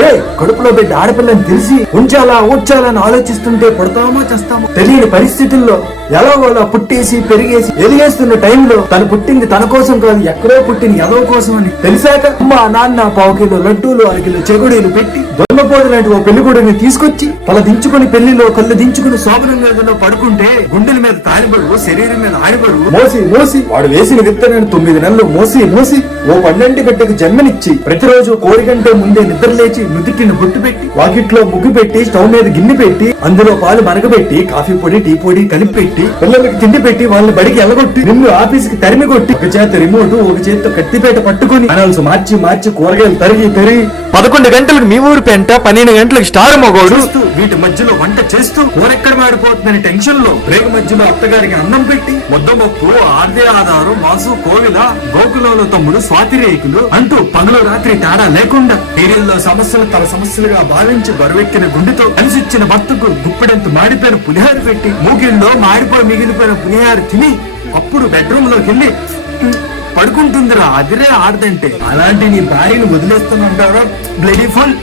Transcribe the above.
రే కడుపులో బిడ్డ ఆడపిల్లని తెలిసి ఉంచాలా ఊడ్చాలని ఆలోచిస్తుంటే పడతామో చేస్తామో తెలియని పరిస్థితుల్లో ఎలా వాళ్ళ పుట్టేసి పెరిగేసి ఎదిగేస్తున్న టైంలో తను పుట్టింది తన కోసం కాదు ఎక్కడో పుట్టిన ఎదవ కోసం అని తెలిసాక అమ్మ నాన్న 1 కిలో లడ్డూలు 1 కిలో చెగుడీలు పెట్టి దొల్లపోదు లాంటి ఓ పెళ్లికొడుని తీసుకొచ్చి తల దించుకుని పెళ్లిలో కళ్ళు దించుకుని శోభనం గదిలో పడుకుంటే గుండెల మీద తానిబడు శరీరం మీద ఆడిబడు మోసి మోసి వాడు వేసిన విత్తనాన్ని 9 నెలలు మోసి మోసి ఓ 12 గంటకు జన్మనిచ్చి ప్రతిరోజు కోరికంటే ముందే నిద్ర లేచి నుదిటిని బొట్టు పెట్టి వాకిట్లో ముగ్గు పెట్టి స్టవ్ మీద గిన్నె పెట్టి అందులో పాలు మరగబెట్టి కాఫీ పొడి టీ పొడి కలిపి పెట్టి పిల్లలకి తిండి పెట్టి వాళ్ళని బడికి ఎల్లగొట్టి నిన్ను ఆఫీస్కి తరిమి కొట్టి ఒక చేత రిమోట్ ఒక చేతితో కత్తిపేట పట్టుకుని అనల్స్ మార్చి మార్చి కూరగాయలు తరిగి 11 గంటలకు మీ ఊరు పెంట 12 గంటలకు స్టార్ మగోడు వీటి మధ్యలో వంట చేస్తూ కూరెక్కడ మాడిపోతుందని టెన్షన్ లో బ్రేక్ మధ్యలో అత్తగారికి అన్నం పెట్టి ముద్దమొప్పు ఆర్దే ఆధారం మాసు కోవిల గోకులంలో తమ్ముడు స్వాతి రేకులు అంటూ పగలు రాత్రి తేడా లేకుండా సీరియల్లో సమస్యలు తన సమస్యలుగా భావించి బరువెక్కిన గుండెతో కలిసిచ్చిన భర్తకు గుప్పెడంత మాడిపోయిన పులిహార పెట్టి మూగిల్లో మాడిపోయి మిగిలిపోయిన పులిహార తిని అప్పుడు బెడ్రూమ్ లోకి వెళ్ళి పడుకుంటుందిరా అదిరే ఆడదంటే అలాంటి నీ భార్యను వదిలేస్తున్నా బ్లడీ ఫుల్